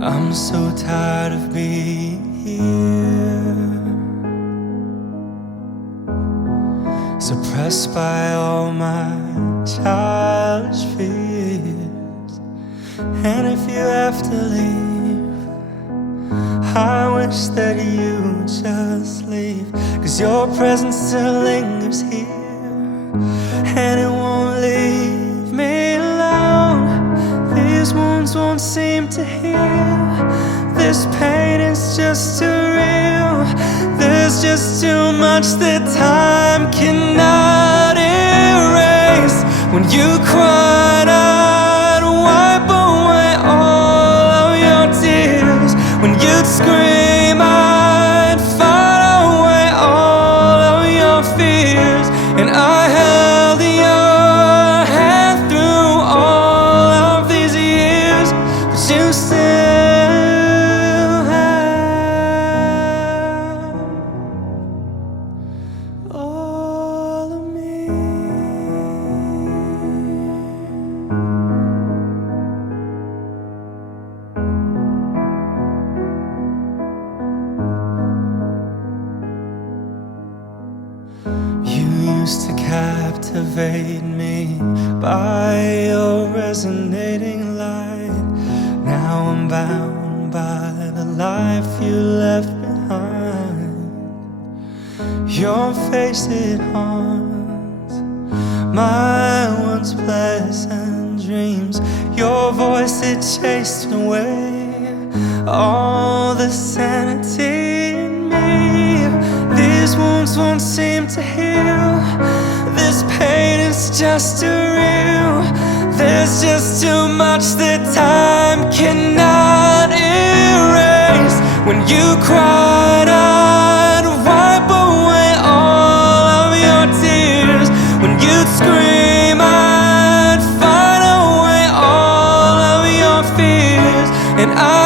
I'm so tired of being here, suppressed by all my childish fears. And if you have to leave, I wish that you would just leave, 'cause your presence still lingers here, and it won't leave me alone. These wounds won't seem to heal. This pain is just too real. There's just too much that time cannot erase. When you cried, I'd wipe away all of your tears. When you'd scream, I'd fight away all of your fears. And I held your hand through all of these years, but you still have all of me. You used to captivate me by your resonating light. Now I'm bound by the life you left behind. Your face, it haunts my once pleasant dreams. Your voice, it chased away all the sanity in me. These wounds won't seem to heal. This pain is just too real. There's just too much that time cannot erase. When you cried, I'd wipe away all of your tears. When you'd scream, I'd fight away all of your fears. And I